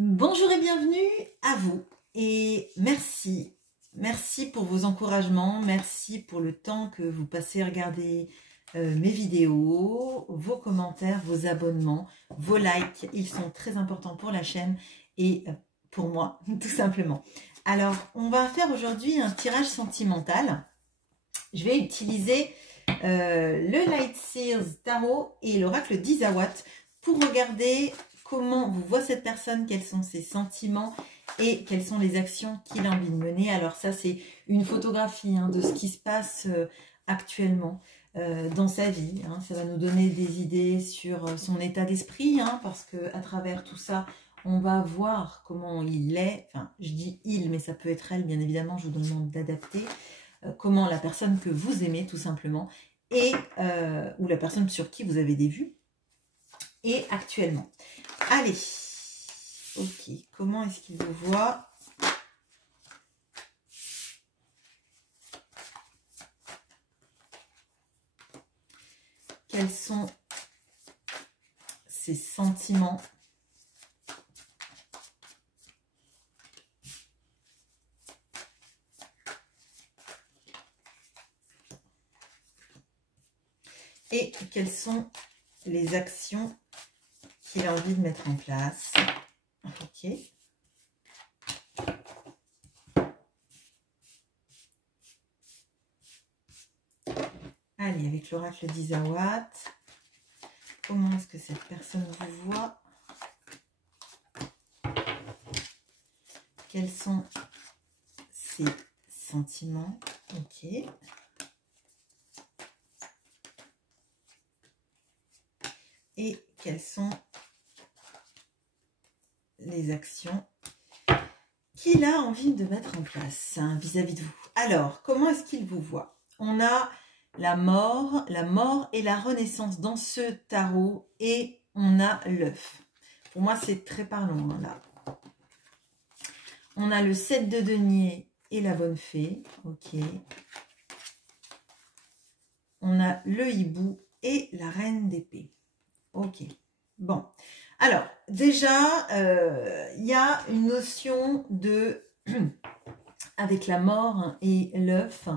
Bonjour et bienvenue à vous et merci pour vos encouragements, merci pour le temps que vous passez à regarder mes vidéos, vos commentaires, vos abonnements, vos likes, ils sont très importants pour la chaîne et pour moi tout simplement. Alors on va faire aujourd'hui un tirage sentimental. Je vais utiliser le Light Seals Tarot et l'oracle d'Isawat pour regarder comment vous voit cette personne, quels sont ses sentiments et quelles sont les actions qu'il a envie de mener. Alors ça, c'est une photographie de ce qui se passe actuellement dans sa vie. Ça va nous donner des idées sur son état d'esprit, parce qu'à travers tout ça, on va voir comment il est. Enfin, je dis il, mais ça peut être elle, bien évidemment, je vous demande d'adapter. Comment la personne que vous aimez, tout simplement, et ou la personne sur qui vous avez des vues, et actuellement. Allez, ok, comment est-ce qu'il vous voit? Quels sont ses sentiments? Et quelles sont les actions qu'il a envie de mettre en place? Ok. Allez, avec l'oracle d'Isawat, comment est-ce que cette personne vous voit? Quels sont ses sentiments? Ok. Et quelles sont les actions qu'il a envie de mettre en place vis-à-vis de vous? Alors, comment est-ce qu'il vous voit? On a la mort et la renaissance dans ce tarot, et on a l'œuf. Pour moi, c'est très parlant, là. On a le 7 de denier et la bonne fée. Ok. On a le hibou et la reine d'épée. Ok. Bon. Alors, déjà, il y a une notion de... avec la mort et l'œuf.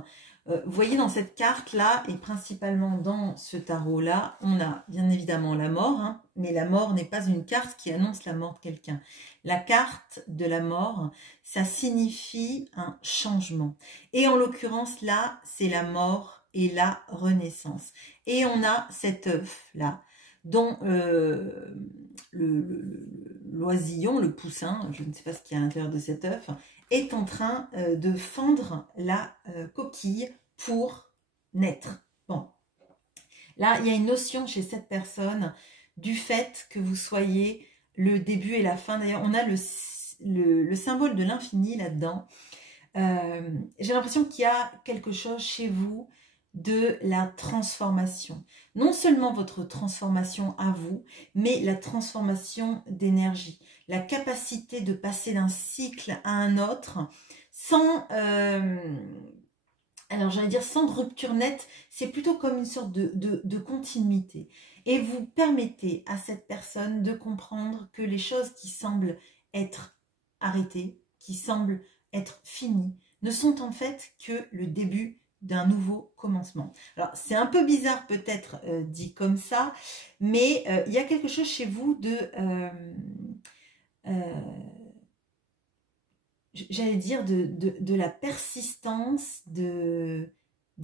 Vous voyez, dans cette carte-là, et principalement dans ce tarot-là, on a bien évidemment la mort, mais la mort n'est pas une carte qui annonce la mort de quelqu'un. La carte de la mort, ça signifie un changement. Et en l'occurrence, là, c'est la mort et la renaissance. Et on a cet œuf-là, dont l'oisillon, le poussin, je ne sais pas ce qu'il y a à l'intérieur de cet œuf, est en train de fendre la coquille pour naître. Bon, là, il y a une notion chez cette personne du fait que vous soyez le début et la fin. D'ailleurs, on a le symbole de l'infini là-dedans. J'ai l'impression qu'il y a quelque chose chez vous de la transformation. Non seulement votre transformation à vous, mais la transformation d'énergie. La capacité de passer d'un cycle à un autre sans, alors j'allais dire sans rupture nette, c'est plutôt comme une sorte de continuité. Et vous permettez à cette personne de comprendre que les choses qui semblent être arrêtées, qui semblent être finies, ne sont en fait que le début d'un nouveau commencement. Alors, c'est un peu bizarre peut-être dit comme ça, mais il y a quelque chose chez vous de... j'allais dire de la persistance des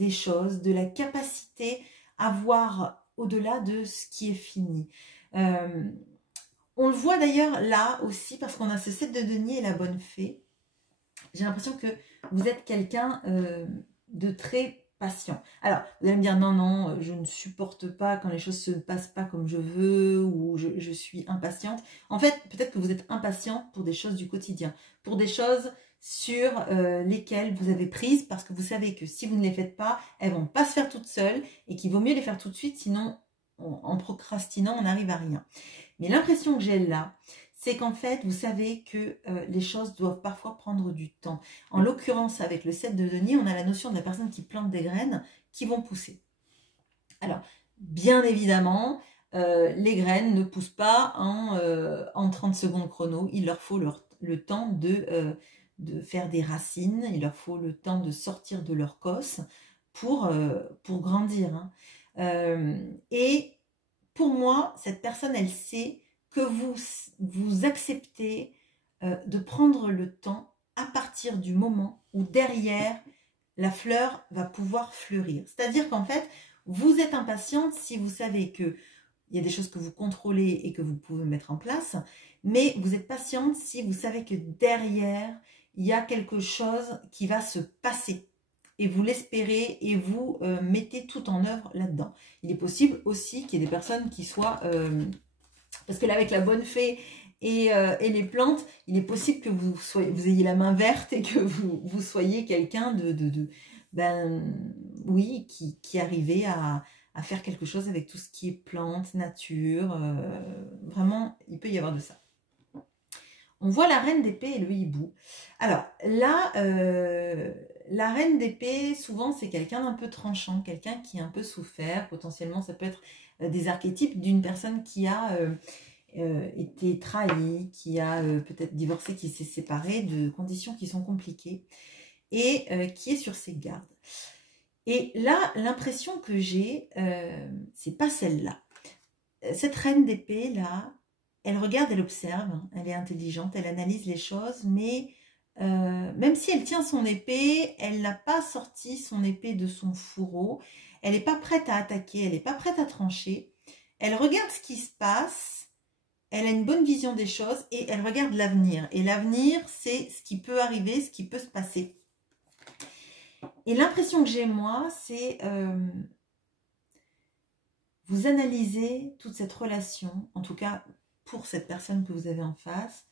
choses, de la capacité à voir au-delà de ce qui est fini. On le voit d'ailleurs là aussi, parce qu'on a ce 7 de denier et la bonne fée. J'ai l'impression que vous êtes quelqu'un de très patient. Alors, vous allez me dire, non, je ne supporte pas quand les choses ne se passent pas comme je veux, ou je suis impatiente. En fait, peut-être que vous êtes impatient pour des choses du quotidien, pour des choses sur lesquelles vous avez prise, parce que vous savez que si vous ne les faites pas, elles ne vont pas se faire toutes seules, et qu'il vaut mieux les faire tout de suite, sinon, en procrastinant, on n'arrive à rien. Mais l'impression que j'ai là, c'est qu'en fait, vous savez que les choses doivent parfois prendre du temps. En l'occurrence, avec le 7 de denier, on a la notion de la personne qui plante des graines qui vont pousser. Alors, bien évidemment, les graines ne poussent pas en en 30 secondes chrono, il leur faut le temps de faire des racines, il leur faut le temps de sortir de leur cosse pour grandir. Hein. Et pour moi, cette personne, elle sait que vous acceptez de prendre le temps à partir du moment où derrière, la fleur va pouvoir fleurir. C'est-à-dire qu'en fait, vous êtes impatiente si vous savez qu'il y a des choses que vous contrôlez et que vous pouvez mettre en place, mais vous êtes patiente si vous savez que derrière, il y a quelque chose qui va se passer. Et vous l'espérez et vous mettez tout en œuvre là-dedans. Il est possible aussi qu'il y ait des personnes qui soient... parce que là, avec la bonne fée et les plantes, il est possible que vous ayez la main verte et que vous soyez quelqu'un oui, qui arrivait à faire quelque chose avec tout ce qui est plantes, nature. Vraiment, il peut y avoir de ça. On voit la reine d'épée et le hibou. Alors là, la reine d'épée, souvent, c'est quelqu'un d'un peu tranchant, quelqu'un qui a un peu souffert. Potentiellement, ça peut être des archétypes d'une personne qui a été trahie, qui a peut-être divorcé, qui s'est séparée, de conditions qui sont compliquées et qui est sur ses gardes. Et là, l'impression que j'ai, c'est pas celle-là. Cette reine d'épée, là, elle regarde, elle observe, elle est intelligente, elle analyse les choses, mais même si elle tient son épée, elle n'a pas sorti son épée de son fourreau, elle n'est pas prête à attaquer, elle n'est pas prête à trancher, elle regarde ce qui se passe, elle a une bonne vision des choses et elle regarde l'avenir. Et l'avenir, c'est ce qui peut arriver, ce qui peut se passer. Et l'impression que j'ai, moi, c'est... vous analysez toute cette relation, en tout cas pour cette personne que vous avez en face.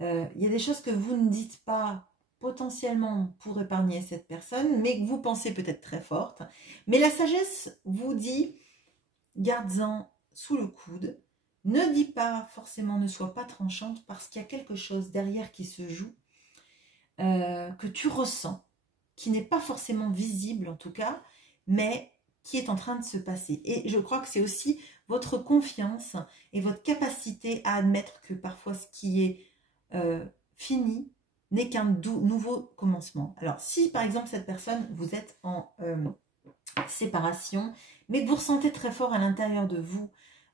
Il y a des choses que vous ne dites pas potentiellement pour épargner cette personne, mais que vous pensez peut-être très forte. Mais la sagesse vous dit, garde-en sous le coude. Ne dis pas forcément, ne sois pas tranchante, parce qu'il y a quelque chose derrière qui se joue, que tu ressens, qui n'est pas forcément visible en tout cas, mais qui est en train de se passer. Et je crois que c'est aussi votre confiance et votre capacité à admettre que parfois ce qui est fini n'est qu'un nouveau commencement. Alors si par exemple cette personne, vous êtes en séparation, mais que vous ressentez très fort à l'intérieur de vous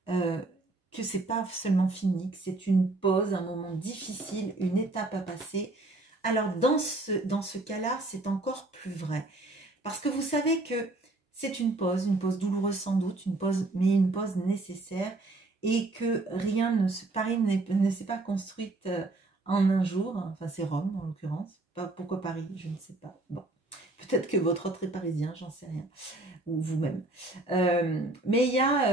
que c'est pas seulement fini, que c'est une pause, un moment difficile, une étape à passer, alors dans ce cas-là, c'est encore plus vrai. Parce que vous savez que c'est une pause douloureuse sans doute, mais une pause nécessaire, et que Paris ne s'est pas construite en un jour, enfin c'est Rome en l'occurrence. Pourquoi Paris? Je ne sais pas. Bon, peut-être que votre autre est parisien, j'en sais rien, ou vous-même. Mais il y a,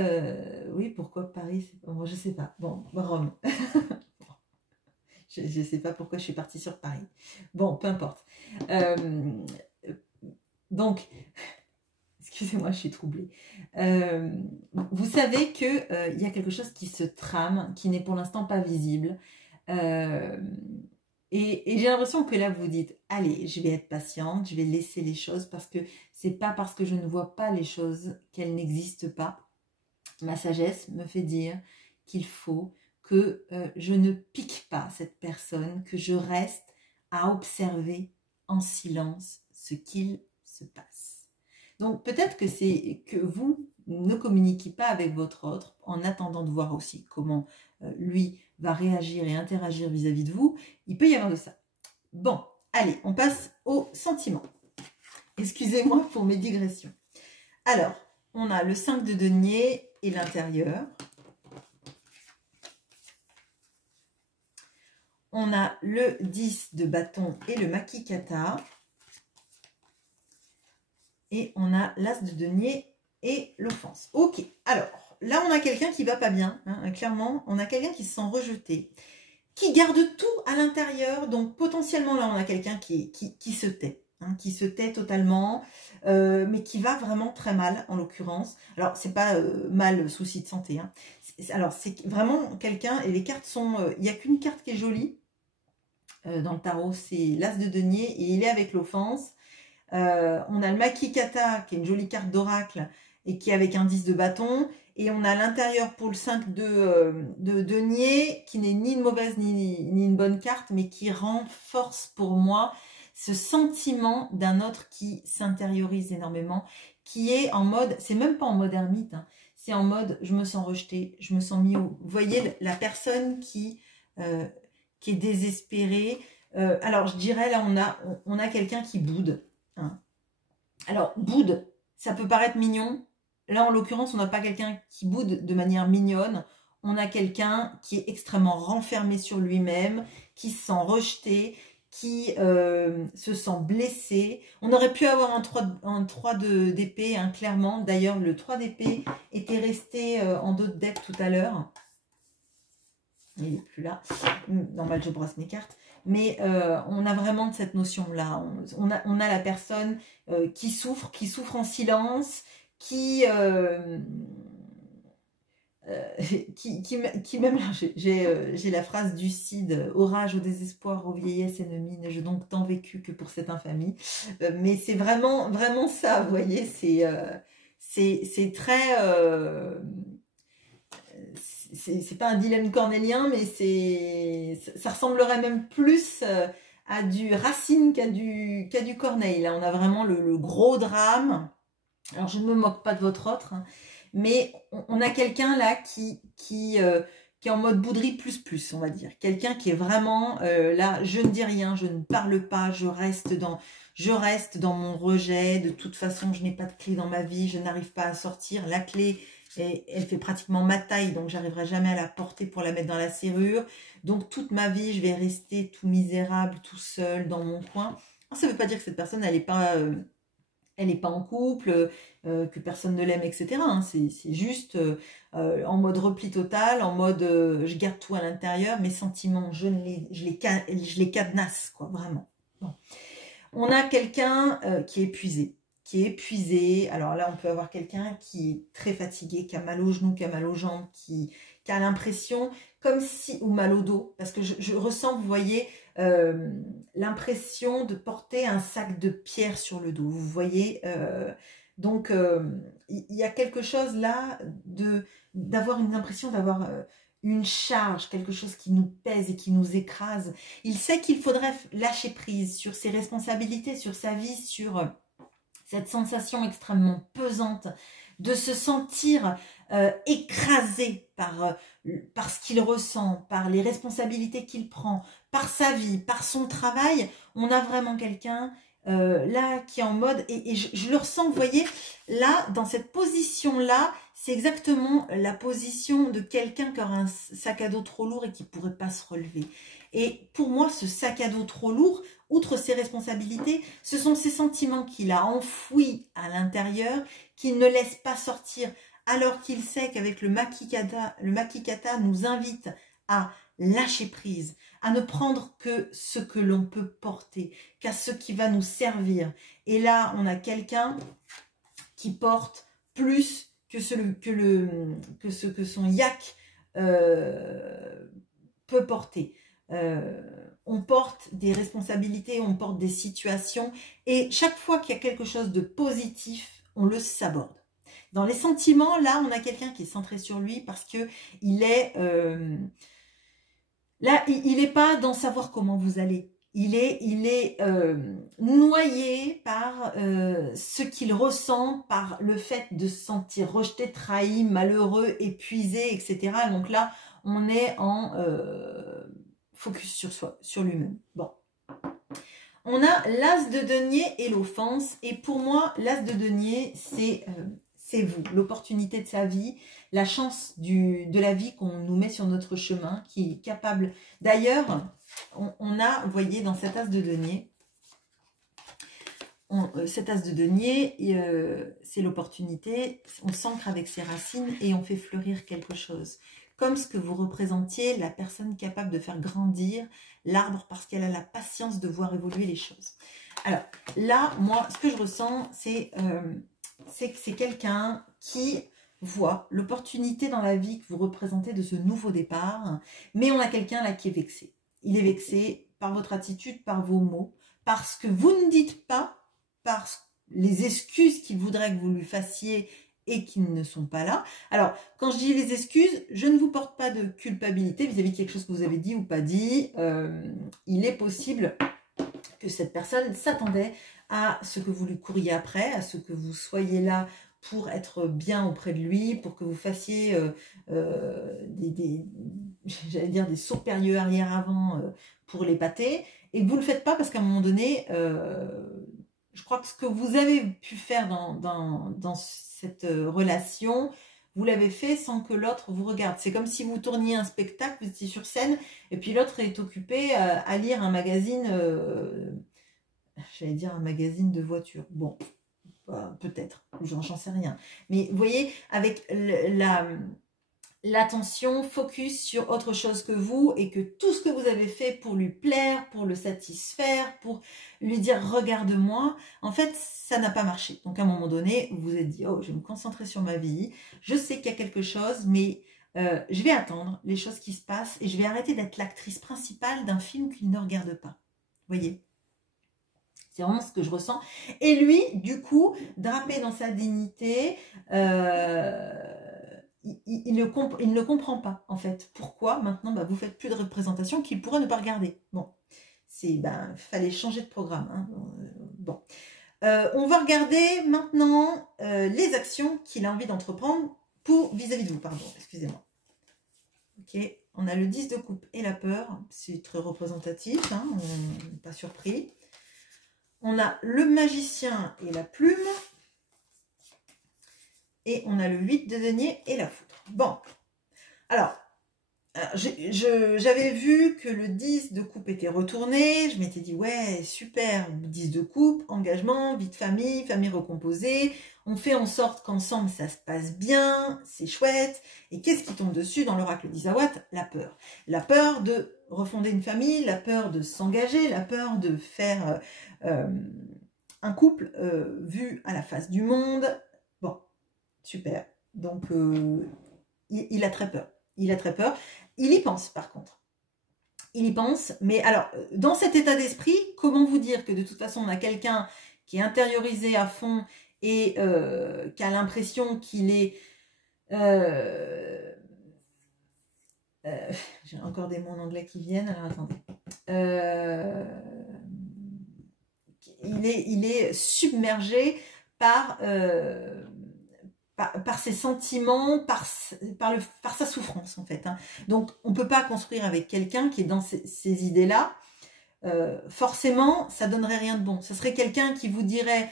oui, pourquoi Paris? Bon, je ne sais pas. Bon, Rome. Je ne sais pas pourquoi je suis partie sur Paris. Bon, peu importe. Donc, excusez-moi, je suis troublée. Vous savez qu'il y a quelque chose qui se trame, qui n'est pour l'instant pas visible. Et j'ai l'impression que là, vous dites, allez, je vais être patiente, je vais laisser les choses, parce que c'est pas parce que je ne vois pas les choses qu'elles n'existent pas. Ma sagesse me fait dire qu'il faut que je ne pique pas cette personne, que je reste à observer en silence ce qu'il se passe. Donc peut-être que c'est que vous ne communiquez pas avec votre autre en attendant de voir aussi comment lui va réagir et interagir vis-à-vis de vous. Il peut y avoir de ça. Bon, allez, on passe aux sentiments. Excusez-moi pour mes digressions. Alors, on a le 5 de denier et l'intérieur. On a le 10 de bâton et le makikata. Et on a l'as de denier et l'offense. Ok, alors, là on a quelqu'un qui va pas bien. Hein, clairement, on a quelqu'un qui se sent rejeté, qui garde tout à l'intérieur. Donc potentiellement, là on a quelqu'un qui se tait. Hein, qui se tait totalement, mais qui va vraiment très mal en l'occurrence. Alors c'est pas mal souci de santé. Hein. Alors c'est vraiment quelqu'un, et les cartes sont... Il n'y a qu'une carte qui est jolie dans le tarot, c'est l'as de denier, et il est avec l'offense. On a le makikata qui est une jolie carte d'oracle et qui est avec un 10 de bâton, Et on a à l'intérieur pour le 5 de denier, qui n'est ni une mauvaise ni une bonne carte, mais qui renforce pour moi ce sentiment d'un autre qui s'intériorise énormément, qui est en mode, c'est même pas en mode ermite, hein, c'est en mode je me sens rejeté, je me sens mis au... Vous voyez la personne qui est désespérée. Alors je dirais là on a quelqu'un qui boude. Hein. Alors boude, ça peut paraître mignon. Là en l'occurrence on n'a pas quelqu'un qui boude de manière mignonne. On a quelqu'un qui est extrêmement renfermé sur lui-même, qui se sent rejeté, qui se sent blessé. On aurait pu avoir un 3 d'épée, hein, clairement. D'ailleurs, le 3 d'épée était resté en dos de deck tout à l'heure. Il n'est plus là. Normal, je brosse mes cartes. Mais on a vraiment cette notion-là. On a la personne qui souffre en silence, qui même, j'ai la phrase du Cid, orage au désespoir, aux vieillesses ennemies, n'ai-je donc tant vécu que pour cette infamie. Mais c'est vraiment ça, vous voyez, c'est très... c'est pas un dilemme cornélien, mais ça ressemblerait même plus à du Racine qu'à du Corneille. Là, on a vraiment le gros drame. Alors, je ne me moque pas de votre autre, hein, mais on a quelqu'un là qui est en mode bouderie plus, on va dire. Quelqu'un qui est vraiment là, je ne dis rien, je ne parle pas, je reste dans mon rejet. De toute façon, je n'ai pas de clé dans ma vie, je n'arrive pas à sortir. La clé, elle fait pratiquement ma taille, donc j'arriverai jamais à la porter pour la mettre dans la serrure. Donc toute ma vie, je vais rester tout misérable, tout seul dans mon coin. Alors, ça ne veut pas dire que cette personne, elle n'est pas en couple, que personne ne l'aime, etc. Hein. C'est juste en mode repli total, en mode je garde tout à l'intérieur, mes sentiments, je les cadenasse, quoi, vraiment. Bon. On a quelqu'un qui est épuisé. Alors là, on peut avoir quelqu'un qui est très fatigué, qui a mal aux genoux, qui a mal aux jambes, qui a l'impression, comme si, ou mal au dos, parce que je ressens, vous voyez, l'impression de porter un sac de pierre sur le dos, vous voyez. Donc, il y a quelque chose là, d'avoir une impression d'avoir une charge, quelque chose qui nous pèse et qui nous écrase. Il sait qu'il faudrait lâcher prise sur ses responsabilités, sur sa vie, sur cette sensation extrêmement pesante de se sentir écrasé par ce qu'il ressent, par les responsabilités qu'il prend, par sa vie, par son travail. On a vraiment quelqu'un là qui est en mode, et je le ressens, vous voyez, là, dans cette position-là, c'est exactement la position de quelqu'un qui aura un sac à dos trop lourd et qui ne pourrait pas se relever. Et pour moi, ce sac à dos trop lourd, outre ses responsabilités, ce sont ses sentiments qu'il a enfouis à l'intérieur, qu'il ne laisse pas sortir, alors qu'il sait qu'avec le Makikata nous invite à lâcher prise, à ne prendre que ce que l'on peut porter, qu'à ce qui va nous servir. Et là, on a quelqu'un qui porte plus que ce que son yak peut porter. On porte des responsabilités, on porte des situations, et chaque fois qu'il y a quelque chose de positif, on le saborde. Dans les sentiments, là, on a quelqu'un qui est centré sur lui parce que il est là, il n'est pas dans savoir comment vous allez. Il est noyé par ce qu'il ressent, par le fait de se sentir rejeté, trahi, malheureux, épuisé, etc. Donc là, on est en focus sur soi, sur lui-même. Bon. On a l'as de denier et l'offense. Et pour moi, l'as de denier, c'est vous, l'opportunité de sa vie, la chance de la vie qu'on nous met sur notre chemin, qui est capable... D'ailleurs, on a, vous voyez, dans cet as de denier, c'est l'opportunité, on s'ancre avec ses racines et on fait fleurir quelque chose. Comme ce que vous représentiez, la personne capable de faire grandir l'arbre parce qu'elle a la patience de voir évoluer les choses. Alors là, moi, ce que je ressens, c'est que c'est quelqu'un qui voit l'opportunité dans la vie que vous représentez de ce nouveau départ, mais on a quelqu'un là qui est vexé. Il est vexé par votre attitude, par vos mots, parce que vous ne dites pas, par les excuses qu'il voudrait que vous lui fassiez et qui ne sont pas là. Alors, quand je dis les excuses, je ne vous porte pas de culpabilité vis-à-vis de quelque chose que vous avez dit ou pas dit. Il est possible que cette personne s'attendait à ce que vous lui couriez après, à ce que vous soyez là pour être bien auprès de lui, pour que vous fassiez j'allais dire des sauts périlleux arrière-avant pour l'épater, et que vous ne le faites pas parce qu'à un moment donné, je crois que ce que vous avez pu faire dans cette relation, vous l'avez fait sans que l'autre vous regarde. C'est comme si vous tourniez un spectacle, vous étiez sur scène, et puis l'autre est occupé à lire un magazine, j'allais dire un magazine de voiture. Bon, peut-être, j'en sais rien. Mais vous voyez, avec l'attention focus sur autre chose que vous, et que tout ce que vous avez fait pour lui plaire, pour le satisfaire, pour lui dire regarde-moi, en fait ça n'a pas marché. Donc à un moment donné vous vous êtes dit oh, je vais me concentrer sur ma vie, je sais qu'il y a quelque chose, mais je vais attendre les choses qui se passent et je vais arrêter d'être l'actrice principale d'un film qu'il ne regarde pas. Vous voyez, c'est vraiment ce que je ressens. Et lui, du coup, drapé dans sa dignité, il ne le comprend pas, en fait. Pourquoi maintenant vous faites plus de représentation qu'il pourrait ne pas regarder. Bon, fallait changer de programme. Hein. Bon, on va regarder maintenant les actions qu'il a envie d'entreprendre pour vis-à-vis de vous. Pardon, excusez-moi. Ok, on a le 10 de coupe et la peur. C'est très représentatif, hein, on n'est pas surpris. On a le magicien et la plume. Et on a le 8 de denier et la foudre. Bon, alors, j'avais vu que le 10 de coupe était retourné. Je m'étais dit, ouais, super, 10 de coupe, engagement, vie de famille, famille recomposée. On fait en sorte qu'ensemble, ça se passe bien, c'est chouette. Et qu'est-ce qui tombe dessus dans l'oracle d'Isawat? La peur. La peur de refonder une famille, la peur de s'engager, la peur de faire un couple vu à la face du monde. Bon, super. Donc, il a très peur. Il a très peur. Il y pense, par contre. Il y pense. Mais alors, dans cet état d'esprit, comment vous dire que de toute façon, on a quelqu'un qui est intériorisé à fond et qui a l'impression qu'il est... j'ai encore des mots en anglais qui viennent. Alors, attendez. Il est submergé par ses sentiments, par sa souffrance en fait. Hein. Donc on ne peut pas construire avec quelqu'un qui est dans ces idées-là. Forcément, ça donnerait rien de bon. Ce serait quelqu'un qui vous dirait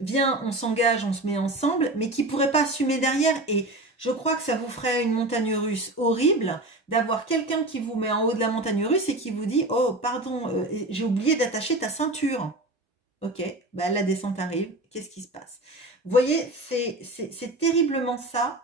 viens, on s'engage, on se met ensemble, mais qui ne pourrait pas assumer derrière. Et je crois que ça vous ferait une montagne russe horrible d'avoir quelqu'un qui vous met en haut de la montagne russe et qui vous dit oh pardon, j'ai oublié d'attacher ta ceinture. Ok, la descente arrive, qu'est-ce qui se passe? Vous voyez, c'est terriblement ça.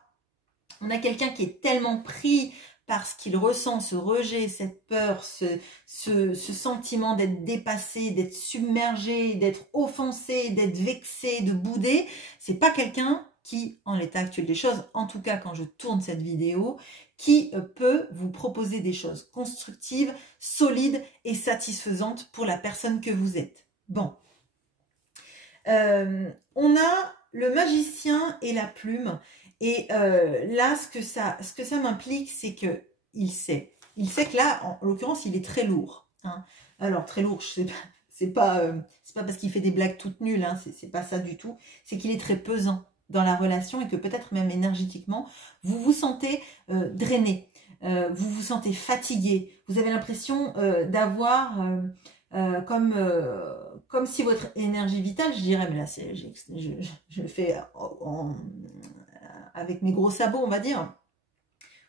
On a quelqu'un qui est tellement pris par ce qu'il ressent, ce rejet, cette peur, ce sentiment d'être dépassé, d'être submergé, d'être offensé, d'être vexé, de bouder. C'est pas quelqu'un qui, en l'état actuel des choses, en tout cas quand je tourne cette vidéo, qui peut vous proposer des choses constructives, solides et satisfaisantes pour la personne que vous êtes. Bon. On a le magicien et la plume. Et là, ce que ça m'implique, c'est que il sait que là, en l'occurrence, il est très lourd. Hein. Alors, très lourd, c'est pas parce qu'il fait des blagues toutes nulles, hein, c'est pas ça du tout. C'est qu'il est très pesant dans la relation et que peut-être même énergétiquement, vous vous sentez drainé, vous vous sentez fatigué. Vous avez l'impression d'avoir... comme si votre énergie vitale, je dirais, mais là je le fais avec mes gros sabots, on va dire,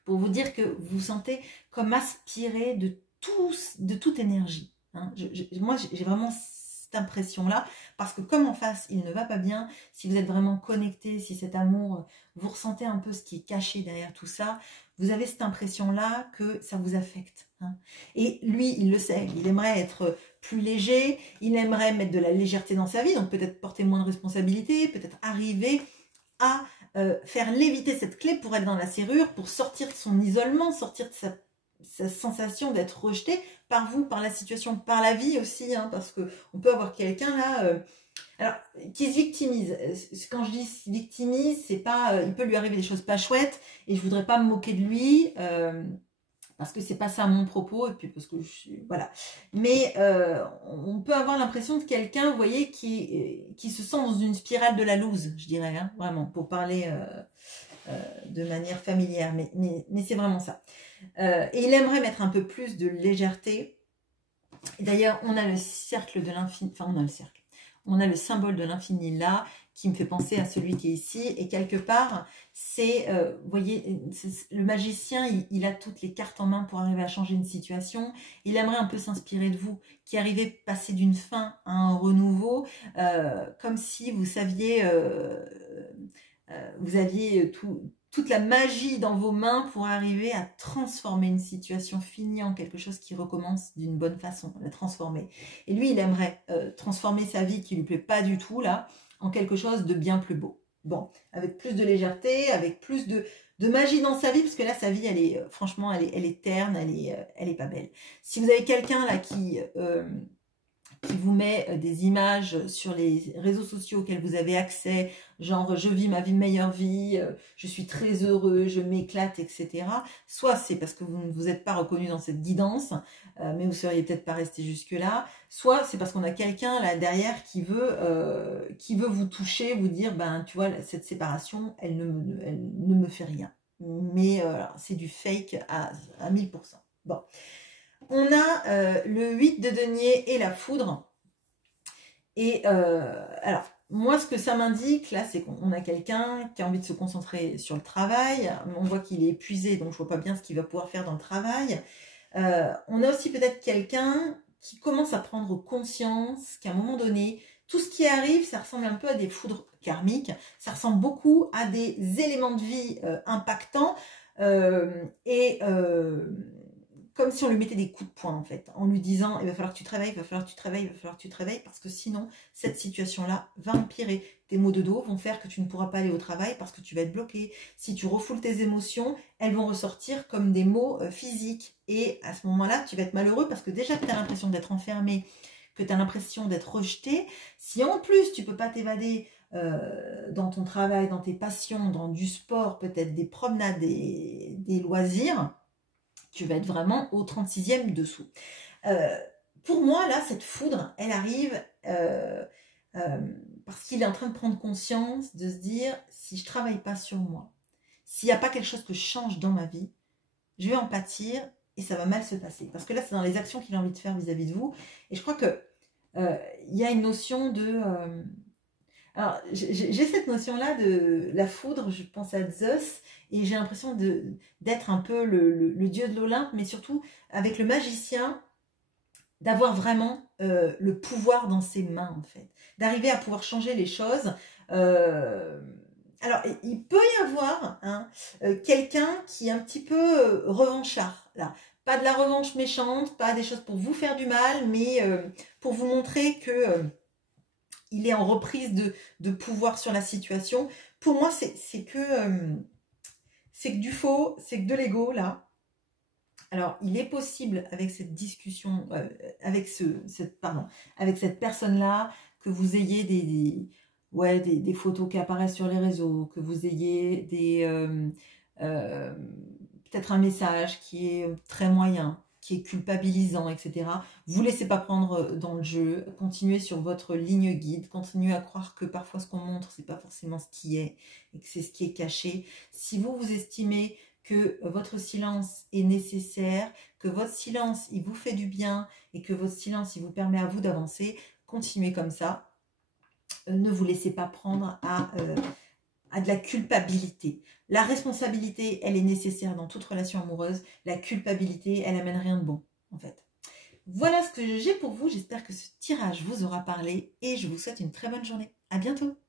pour vous dire que vous vous sentez comme aspiré de toute énergie. Hein. Moi, j'ai vraiment cette impression-là, parce que comme en face, il ne va pas bien, si vous êtes vraiment connecté, si cet amour, vous ressentez un peu ce qui est caché derrière tout ça, vous avez cette impression-là que ça vous affecte. Hein. Et lui, il le sait, il aimerait être plus léger, il aimerait mettre de la légèreté dans sa vie, donc peut-être porter moins de responsabilités, peut-être arriver à faire léviter cette clé pour être dans la serrure, pour sortir de son isolement, sortir de cette sensation d'être rejeté par vous, par la situation, par la vie aussi, hein, parce qu'on peut avoir quelqu'un là, alors, qui se victimise. Quand je dis se victimise, c'est pas, il peut lui arriver des choses pas chouettes, et je voudrais pas me moquer de lui, parce que c'est pas ça mon propos, et puis parce que je suis, voilà. Mais on peut avoir l'impression de quelqu'un, vous voyez, qui se sent dans une spirale de la loose, je dirais, hein, vraiment, pour parler de manière familière, mais c'est vraiment ça. Et il aimerait mettre un peu plus de légèreté. D'ailleurs, on a le cercle de l'infini, enfin on a le cercle, on a le symbole de l'infini là, qui me fait penser à celui qui est ici, et quelque part, c'est, vous voyez, le magicien, il a toutes les cartes en main pour arriver à changer une situation. Il aimerait un peu s'inspirer de vous, qui arrivez à passer d'une fin à un renouveau, comme si vous saviez, vous aviez toute la magie dans vos mains pour arriver à transformer une situation finie en quelque chose qui recommence d'une bonne façon, la transformer. Et lui, il aimerait transformer sa vie qui lui plaît pas du tout, là, en quelque chose de bien plus beau. Bon, avec plus de légèreté, avec plus de magie dans sa vie, parce que là, sa vie, elle est, franchement, elle est terne, elle est pas belle. Si vous avez quelqu'un là qui vous met des images sur les réseaux sociaux auxquels vous avez accès, genre je vis ma meilleure vie, je suis très heureux, je m'éclate, etc. Soit c'est parce que vous ne vous êtes pas reconnu dans cette guidance, mais vous seriez peut-être pas resté jusque-là, soit c'est parce qu'on a quelqu'un là derrière qui veut vous toucher, vous dire, ben tu vois, cette séparation, elle ne me fait rien. Mais c'est du fake à 1000%. Bon. On a le 8 de denier et la foudre. Et alors, moi, ce que ça m'indique, là, c'est qu'on a quelqu'un qui a envie de se concentrer sur le travail. On voit qu'il est épuisé, donc je vois pas bien ce qu'il va pouvoir faire dans le travail. On a aussi peut-être quelqu'un qui commence à prendre conscience qu'à un moment donné, tout ce qui arrive, ça ressemble un peu à des foudres karmiques. Ça ressemble beaucoup à des éléments de vie impactants. Comme si on lui mettait des coups de poing en fait, en lui disant il va falloir que tu travailles, il va falloir que tu travailles, il va falloir que tu travailles, parce que sinon cette situation-là va empirer. Tes maux de dos vont faire que tu ne pourras pas aller au travail parce que tu vas être bloqué. Si tu refoules tes émotions, elles vont ressortir comme des maux physiques. Et à ce moment-là, tu vas être malheureux parce que déjà que tu as l'impression d'être enfermé, que tu as l'impression d'être rejeté, si en plus tu peux pas t'évader dans ton travail, dans tes passions, dans du sport, peut-être des promenades, des loisirs, tu vas être vraiment au 36e dessous. Pour moi, là, cette foudre, elle arrive parce qu'il est en train de prendre conscience, de se dire, si je ne travaille pas sur moi, s'il n'y a pas quelque chose que je change dans ma vie, je vais en pâtir et ça va mal se passer. Parce que là, c'est dans les actions qu'il a envie de faire vis-à-vis de vous. Et je crois que il y a une notion de... alors, j'ai cette notion-là de la foudre, je pense à Zeus, et j'ai l'impression d'être un peu le dieu de l'Olympe, mais surtout avec le magicien, d'avoir vraiment le pouvoir dans ses mains, en fait. D'arriver à pouvoir changer les choses. Alors, il peut y avoir quelqu'un qui est un petit peu revanchard, là. Pas de la revanche méchante, pas des choses pour vous faire du mal, mais pour vous montrer que... il est en reprise de pouvoir sur la situation. Pour moi, c'est que du faux, c'est que de l'ego, là. Alors, il est possible, avec cette discussion, avec cette personne-là, que vous ayez des photos qui apparaissent sur les réseaux, que vous ayez peut-être un message qui est très moyen, qui est culpabilisant, etc. Vous ne laissez pas prendre dans le jeu, continuez sur votre ligne guide, continuez à croire que parfois ce qu'on montre, c'est pas forcément ce qui est, et que c'est ce qui est caché. Si vous estimez que votre silence est nécessaire, que votre silence, il vous fait du bien, et que votre silence, il vous permet à vous d'avancer, continuez comme ça. Ne vous laissez pas prendre à de la culpabilité. La responsabilité, elle est nécessaire dans toute relation amoureuse. La culpabilité, elle amène rien de bon, en fait. Voilà ce que j'ai pour vous. J'espère que ce tirage vous aura parlé et je vous souhaite une très bonne journée. À bientôt.